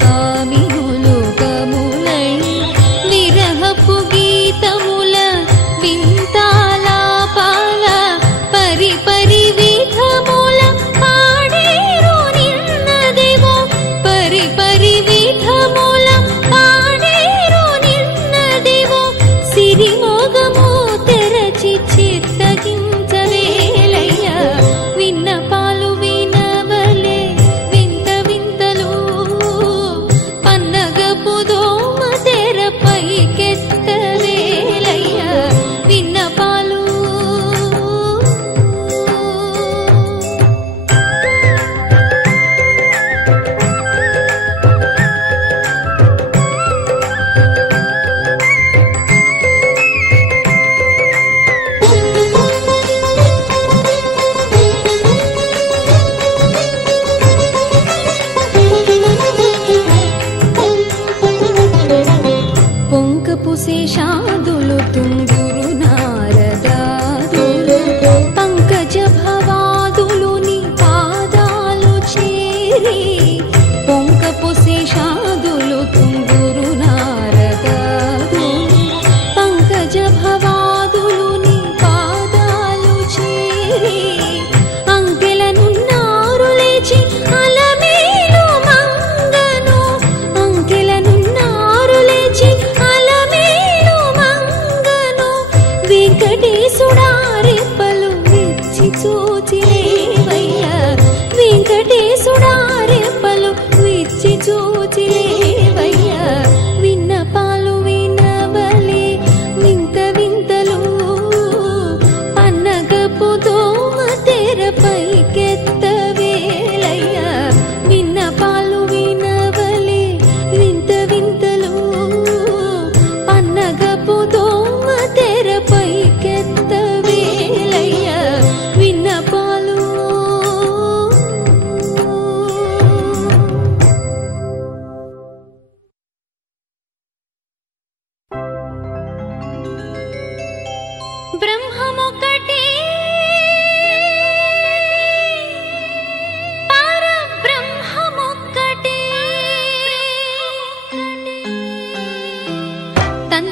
కామినులు గములై విరహపు గీతముల వింతాలాపాల పరిపరి విధముల పాడేరు నిన్నదివో పరిపరి విధముల పాడేరు నిన్నదివో సిరిమోగము తెరచి చిత్తగించవేలయ్య విన్నపాలు వినవలే వింత వింతలు పన్నగపు దోమ తెరపైకెత్తవేలయ్య విన్నపాలు పొంకపు శేషాదులు తుంగురు నారదాదులు పంకజ భవాదులు నీ పాదాలు చేరి పొంకపు శేషాదులు తుంగురు నారదాదులు పంకజ భవాదులు నీ పాదాలు చేరి అంకెలనున్నారు లేచి అలమేలు మంగను అంకెలనున్నారు లేచి అలమేలు మంగను వెంకటేశుడారెప్పలు విచ్చి చూచిలేవయ్య వెంకటేశుడారెప్పలు విచ్చి చూచిలేవయ్య విన్నపాలు వినవలే వింత వింతలు పన్నగపు దోమ తెరపైకెత్తవేలయ్య విన్నపాలు వినవలే వింత వింతలు పన్నగపు దోమ తెరపైకెత్తవేలయ్య విన్నపాలు బ్రహ్మమొక్కటే పరబ్రహ్మమొక్కటే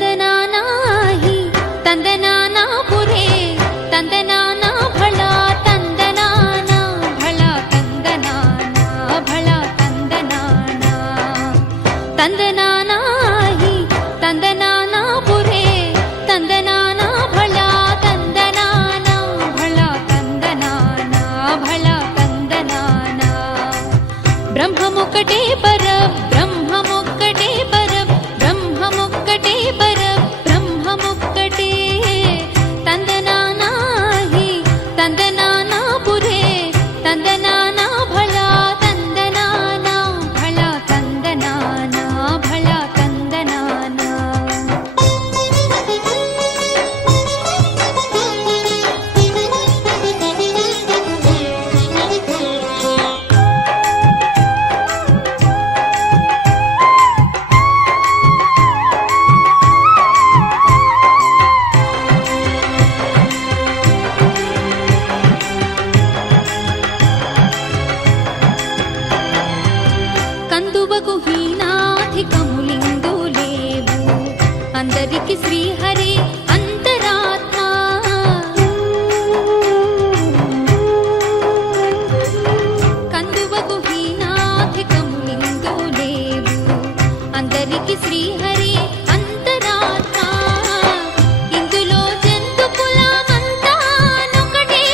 తందనానాహి తందనానా పురే తందనానా భళా తందనానా భళా తందనానా భళా తందనానా తందనానాహి తందనానా పురే తందనానా భళా తందనానా భళా తందనానా భళా తందనానా బ్రహ్మమొక్కటే పర బ్రహ్మమొక్కటే పర బ్రహ్మమొక్కటే పర బ్రహ్మమొక్కటే తందనానాహి తందనానా పురే తందనానా భళా తందనానా భళా తందనానా భళా తందనానా కందువకు హీనాధికములిందు లేవు అందరికి శ్రీహరే అంతరాత్మ కందువకు హీనాధికములిందు లేవు అందరికి శ్రీహరే అంతరాత్మ ఇందులో జంతు కులమంతా నొకటే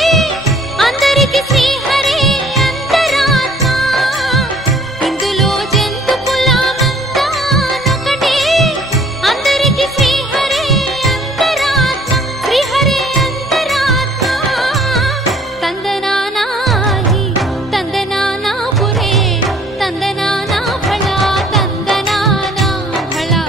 అందరికి శ్రీహరే అంతరాత్మ ఇందులో జంతు కులమంతా నొకటే అందరికి శ్రీహరే అంతరాత్మ శ్రీహరే అంతరాత్మ తందనానాహి తందనానా పురే తందనానా భళా తందనానా భళా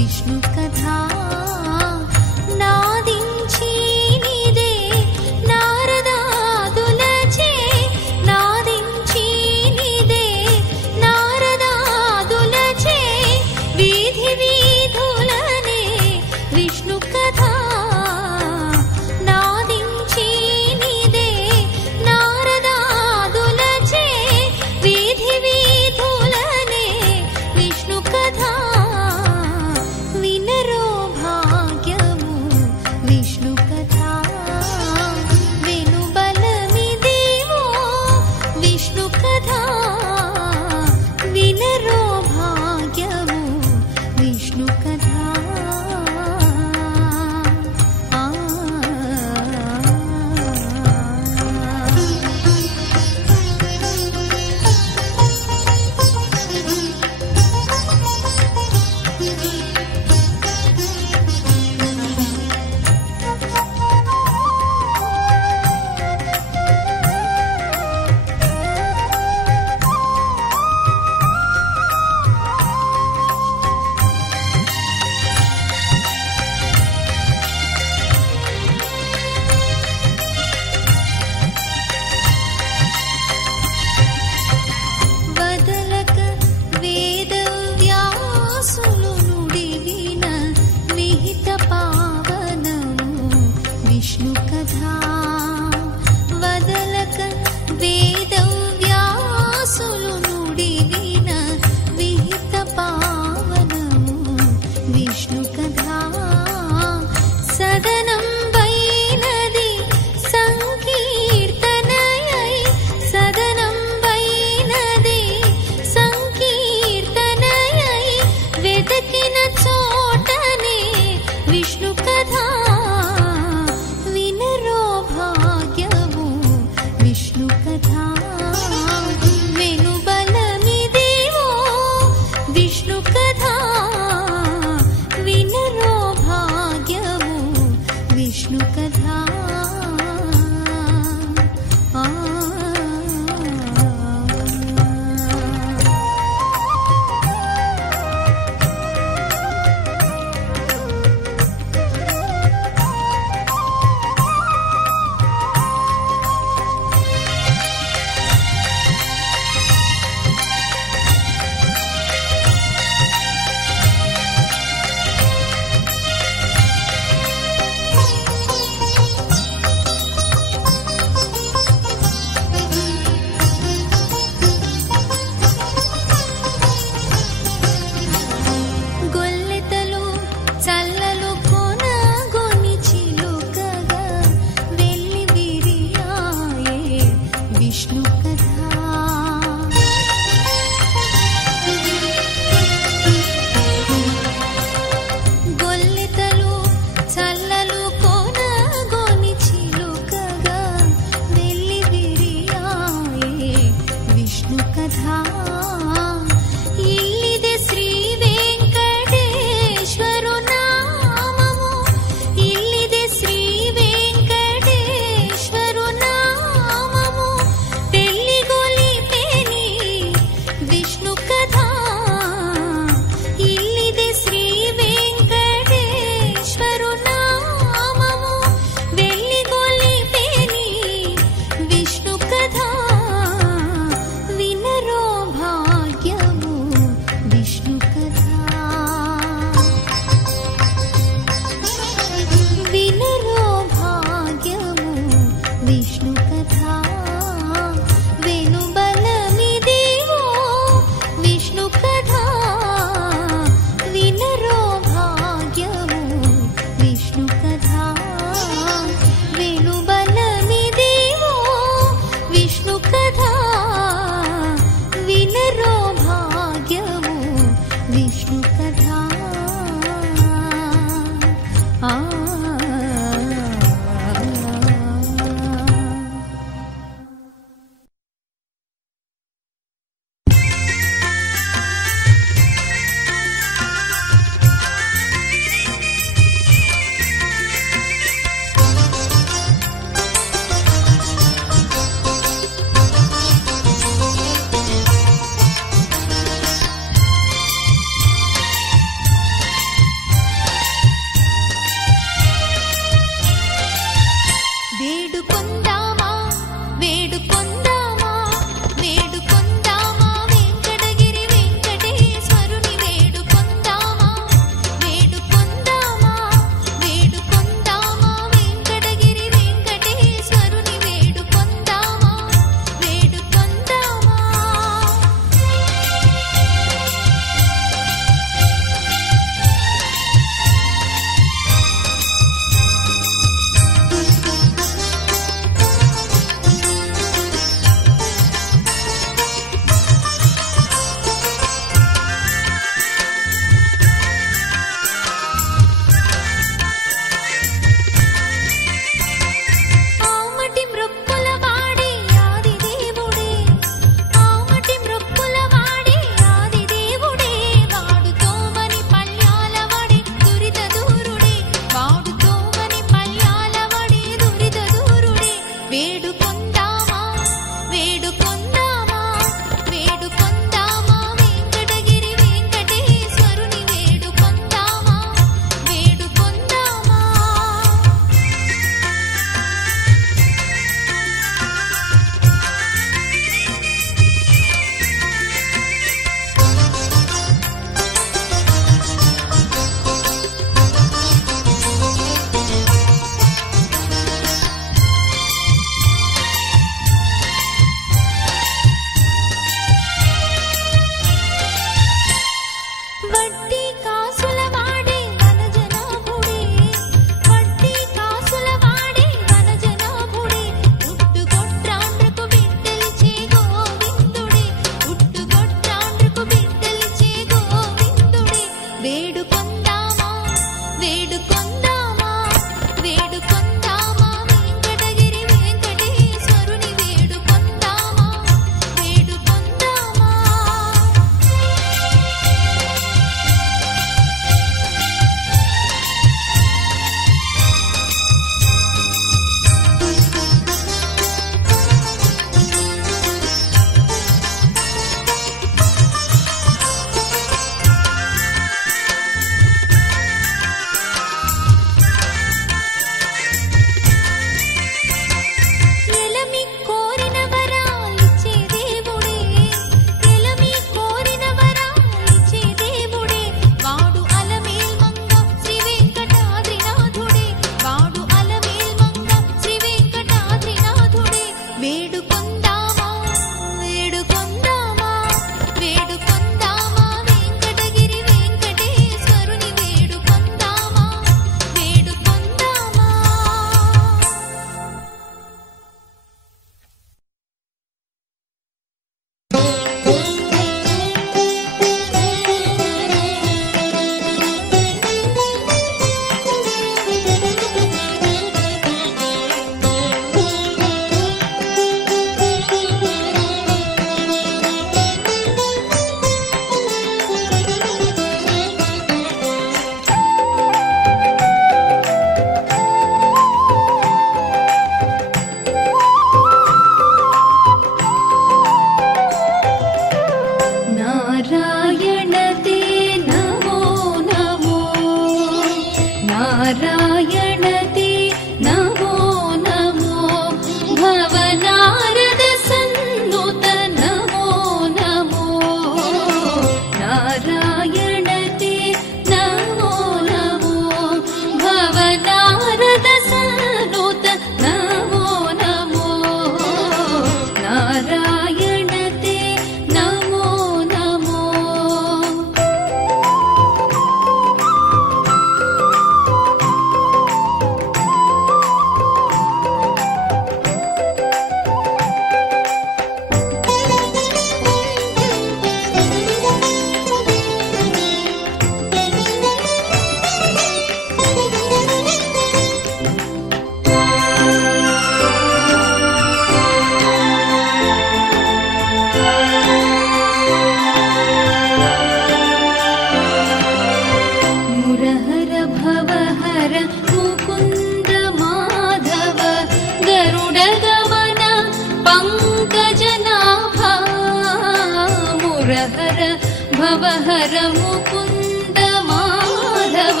भवहर मुकुन्द माधव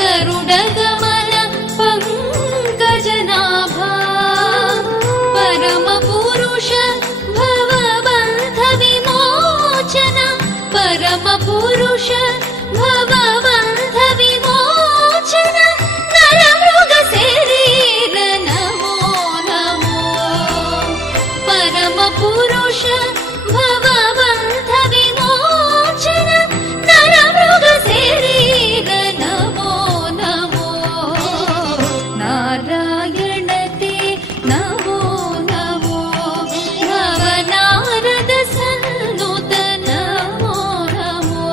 गरुडगमन पंकजनाभा परमपुरुष भवबन्ध विमोचन परमपुरुष भवबन्ध विमोचन नरमृग शरीर नमो नमो परमपुरुष भवबन्ध विमोचन नरमृग शरीर नमो नमो नारायण ते नमो नमो भवनारद सन्नुत नमो नमो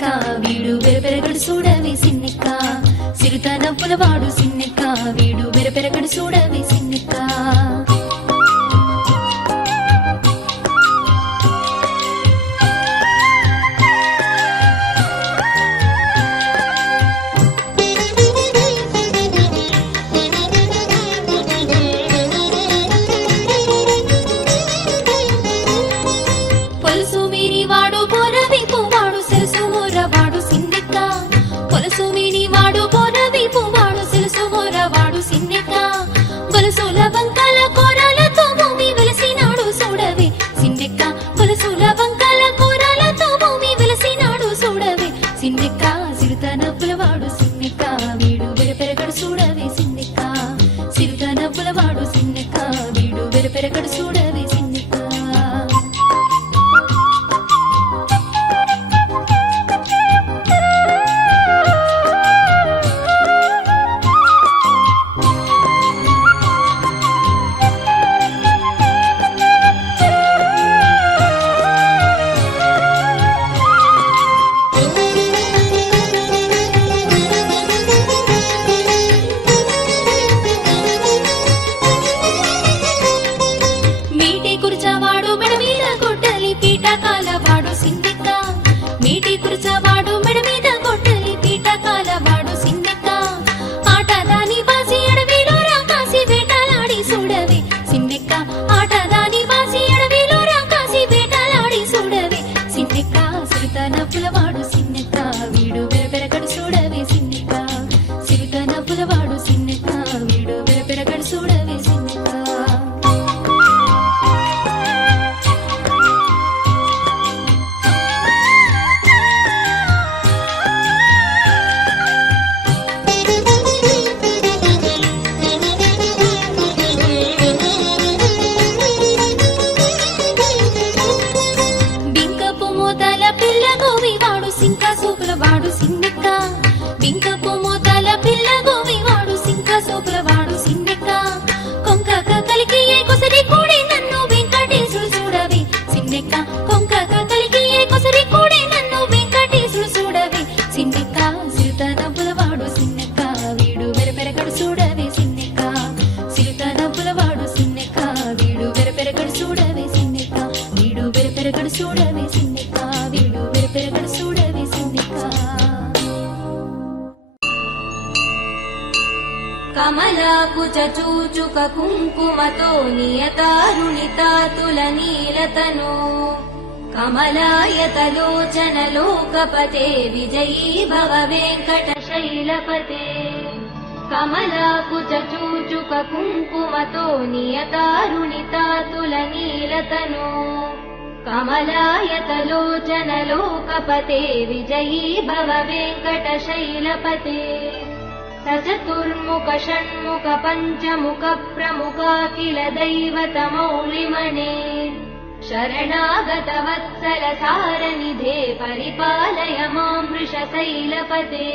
సిన్నెక్క వీడు బెరబెరగడు చూడవే సిన్నెక్క సిరుత నవ్వులవాడు సిన్నెక్క వీడు బెరబెరగడు చూడవే సిన్నెక్క కమలాకుచూచుక కుంకుమతో నియతారుణితాతులనీలతను కమలాయతలోచనలోకపతే విజయీ భవ వెంకటశైలపతే కమలాకుచూచుక కుంకుమతో నియతారుణితాతులనీలతను కమలాయతలోచనలోకపతే విజయీ భవ వెంకటశైలపతే సచతుర్ముఖ షణ్ముఖ పంచముఖ ప్రముఖాఖిల దైవతమౌళిమణే శరణాగత వత్సల సారనిధే పరిపాలయ మాం వృషశైలపతే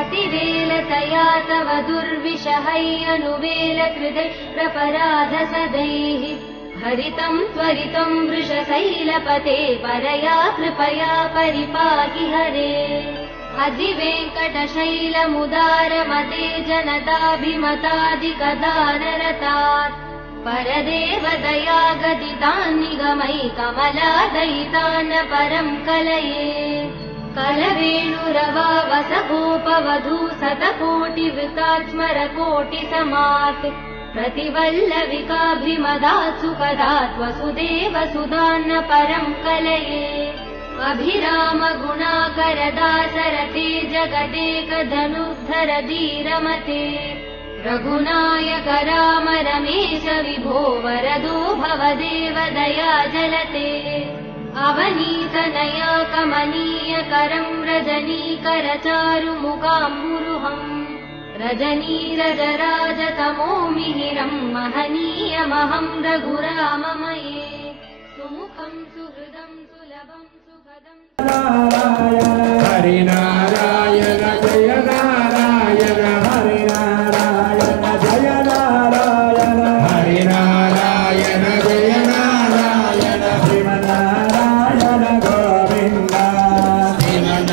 అతివేలతయా తవ దుర్విషహయ్యనువేల కృతే ప్రపరాధ సదైః హరితం త్వరితం వృషశైలపతే పరయా కృపయా పరిపాహి హరే అధివేంకటశైలముదారమతే జనతాభిమతాదికదానరతాత్ పరదేవదయా గదితాన్నిగమై కమలాదయితాన్న పరం కలయే కలవేణురవావసగోపవధూ శతకోటివృతాత్స్మర కోటి సమాత్ प्रतिवल्लविकाभिमदात् सुखदात् वसुदेव सुधान्न परम् कलये अभिराम गुणाकरदासरते जगदेक धनुर्धर धीरमते रघुनायक राम रमेश विभो वरदो भवदेव दया जलते अवनीतनया कमनीय करम् रजनीकर चारुमुखाम्बुरुहम् रजनीरजराजतमो मिहिरम् महनीयमहम् रघुराममये सुमुखम् सुहृदम् सुलभम् सुखदम् हरिनारायण जय नारायण हरिनारायण जय नारायण हरिनारायण जय नारायण श्रीमन्नारायण गोविन्द श्रीमन्नारायण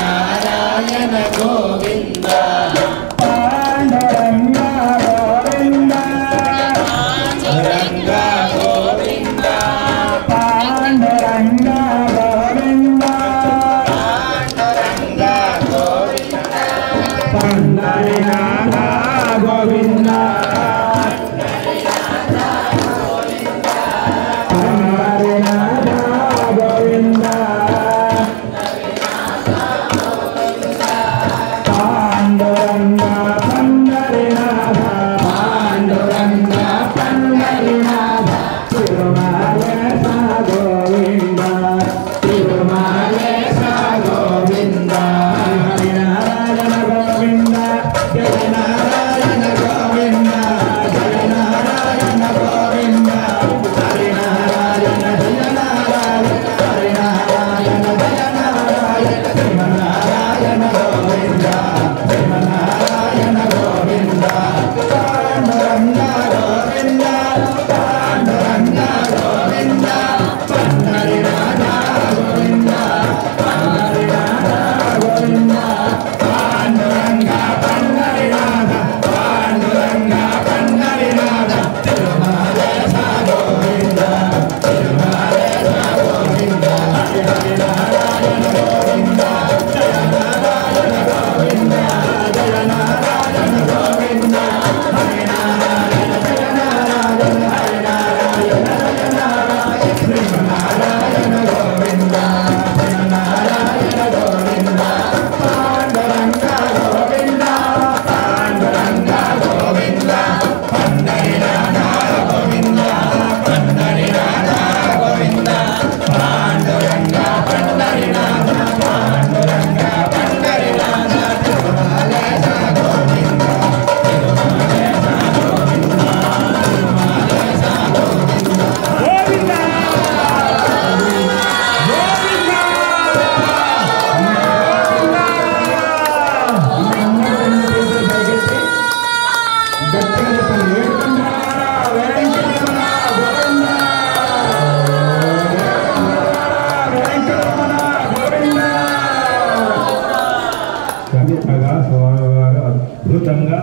శాశ్వతంగా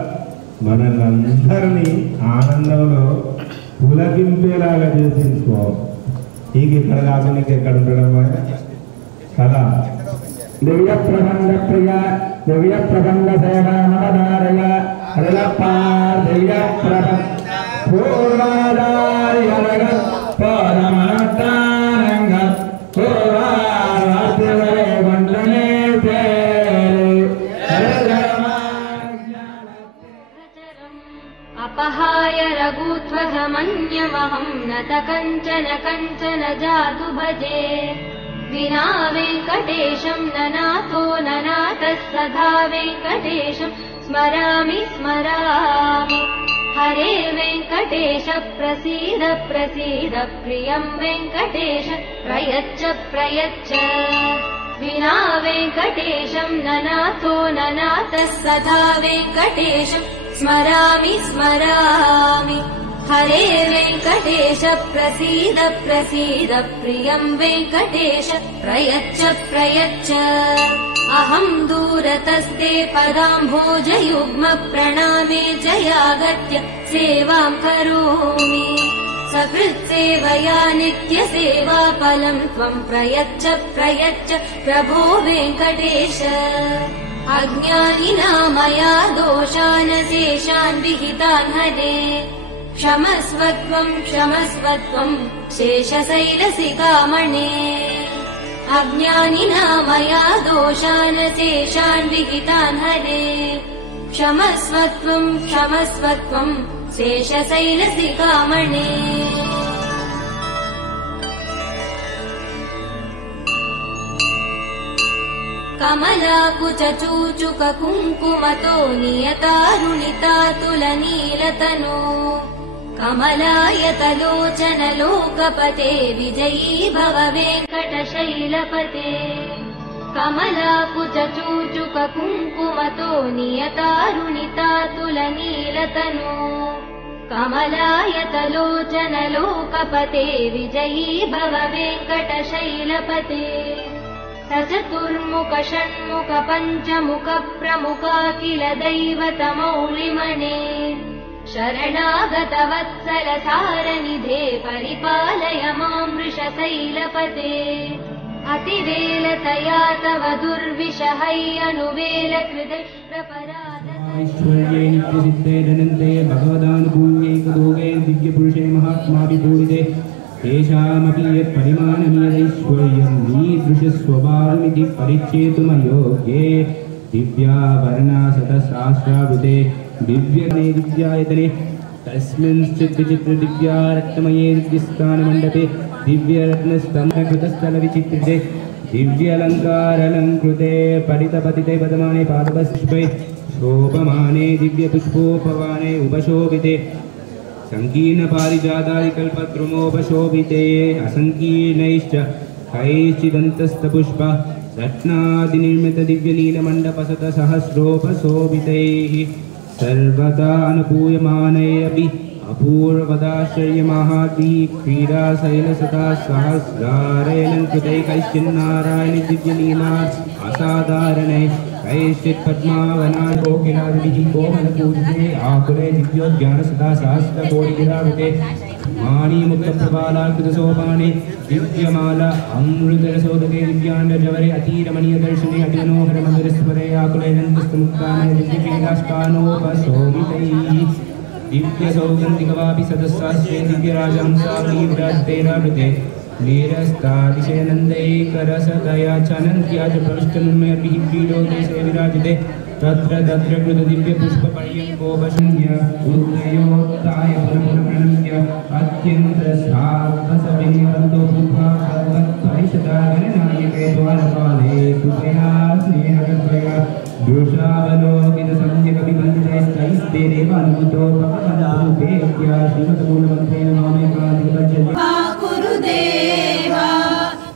మనల్ని ఆనందంలో పులకింపేలాగా చేసించుకో. నీకు ఇక్కడ కాకుండా ఎక్కడ ఉండడం కదా. దివ్య ప్రబంధ ప్రియ దివ్య ప్రబంధ సేవా నవదారయ హరిలప్పార్ దివ్య ప్రబంధ పూర్వాదాయ పరమతారంగ పూర్వార్తివరే వందనే अपहाय रघुत्वहमन्यमहं नत कञ्चन कञ्चन जातु भजे विना वेङ्कटेशं ननाथो ननाथः सदा वेङ्कटेशं स्मरामि स्मरामि हरे वेङ्कटेश प्रसीद प्रसीद प्रियं वेङ्कटेश प्रयच्छ प्रयच्छ विना वेङ्कटेशं ननाथो ननाथः सदा वेङ्कटेशं स्मरामि स्मरामि हरे वेङ्कटेश प्रसीद प्रसीद प्रियं वेङ्कटेश प्रयच्छ प्रयच्छ अहं दूरतस्ते पदाम्भोजयुग्म प्रणामे जयागत्य सेवां करोमि सकृत्सेवया नित्यसेवाफलं त्वं प्रयच्छ प्रयच्छ प्रभो वेङ्कटेश अज्ञानिना मया दोषान् शेषान् विहितान् हरे क्षमस्व त्वं शेषशैलसिकामणे अज्ञानिना मया दोषान् शेषान् विहितान् हरे क्षमस्व त्वं शेषशैलसिकामणे कमलाकुचूचुक कुङ्कुमतो नियतारुणितातुलनीलतनो कमलायतलोचन लोकपते विजयी भव वेङ्कटशैलपते कमलाकुचूचुक कुङ्कुमतो नियतारुणितातुलनीलतनो कमलायतलोचन लोकपते विजयी भव वेङ्कटशैलपते सचतुर्मुख षण्मुख पञ्चमुख प्रमुखाखिल दैवतमौलिमणे शरणागतवत्सल सारनिधे परिपालय मां वृषशैलपते अतिवेलतया तव दुर्विषहैयनुवेल कृतप्रपराधैश्वर्ये नित्यसिद्धे धनन्ते भगवदानुकूल्यैकदोगे दिव्यपुरुषे महात्माभिपूरिते तेषामपि यत्परिमाणमीयदैश्वर्यं नीदृशस्वभावमिति परिच्छेतुमयोग्ये दिव्याभरणा शतसहस्रावृते दिव्यने दिव्यायतने तस्मिंश्चित् विचित्रदिव्यारत्नमये दिव्यस्थानमण्डपे दिव्यरत्नस्तम्भकृतस्थलविचित्रिते दिव्यालङ्कारलङ्कृते परितपतिते पदमाने पादपपुष्पे शोभमाने दिव्यपुष्पोपवाने उपशोभिते संकीर्णपारिजातादिकल्पद्रुमोपशोभिते असंकीर्णैश्च कैश्चिदन्तस्तपुष्प रत्नादिनिर्मित दिव्यनीलमण्डपशतसहस्रोपशोभितैः सर्वदा अनुभूयमानैरपि अपूर्वदाश्चर्यमाहाद्भिः क्रीडाशैलसता सहस्रारैलङ्कृतैः कैश्चिन्नारायण दिव्यलीला असाधारणैः कैश्चित् पद्मावनाय कोकिलादिभिः कोमलपूजिते आकुले दिव्योद्यानसदा सहस्रकोटिविरावृते माणिमुक्तप्रबालाकृतसोपाने दिव्यमाला अमृतरसोदके दिव्याण्डजवरे अतिरमणीयदर्शने अतिमनोहरमधुरस्वरे आकुले नन्दस्तमुक्ताने दिव्यकीलाष्टानोपशोभितैः दिव्यसौगन्धिकवापि सदस्साश्रे दिव्यराजहंसावली विराजतेरावृते लीरस्तादिशयनन्दैकरसदया चनन्त्या च प्रविष्टनुन्मयभिः क्रीडोदेशे विराजते तत्र तत्र कृतदिव्यपुष्पपर्यङ्कोपशून्य उदयोत्थाय पुनः अत्यन्तसात्मसविनिवन्तो भूत्वा परिषदागणनायके द्वारपाले कृपया स्नेहकत्वया दोषावलोकितसंज्ञकविबन्धितैस्तैस्तेरेवानुभूतो भगवन्रूपेत्या श्रीमद्मूलमन्त्रेण मामेकाधिपत्यते गुरुदेवा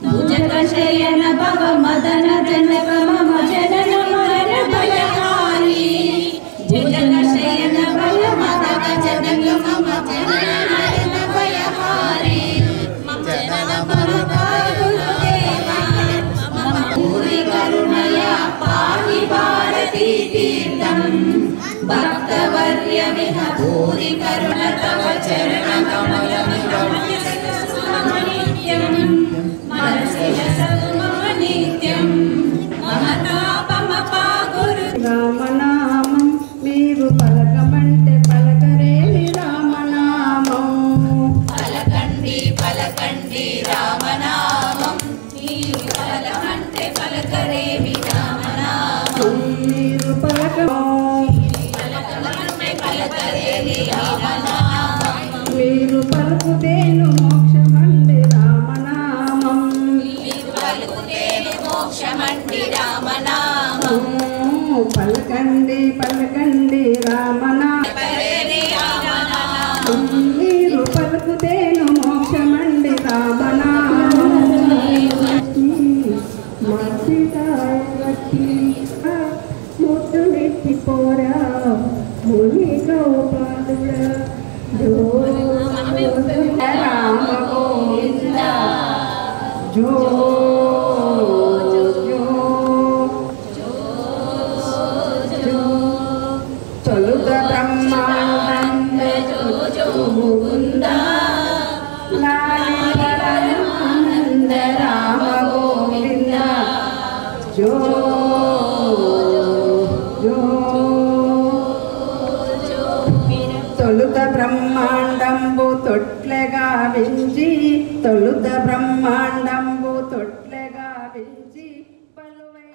भुजगशयन भव मदन जनक मम जनन मरण भयहारी भुजगशयन भव मदन जनक मम जनन मरण भयहारी मम जनन मरण गुरुदेवा मम पूरि करुणया पाहि भारती तीर्थम् భక్తవర్యమిహ భూరి కరుణ తవ చరణ కమలమిహం మనసి సద్మమ నిత్యం మమతాపమపా గురు రామనామం మీరు పలకమంటే పలకరేమి రామనామం పలకండి పలకండి రామనామం మీరు పలకమంటే పలకరేమి రామనామం మీరు పలకమంటే పలకరేమి రామనామం మీరు పలుకుతేను మోక్షమండి రామనామం మీరు పలుకుతేను మోక్షమండి రామనామం పలకండి పలకండి రామనామం పలకరేమి రామనామం మీరు పలుకుతేను మోక్షమండి రామనామం ముద్దు నెట్టిపోరా ముని గోపాలుడా రామ గోవింద జో తొలుత బ్రహ్మాండ ముకుంద లాలివరానంద రామ గోవింద జో తొలుత బ్రహ్మాండంబు తొట్లెగా వించి తొలుత బ్రహ్మాండంబు తొట్లెగా వించి పలువై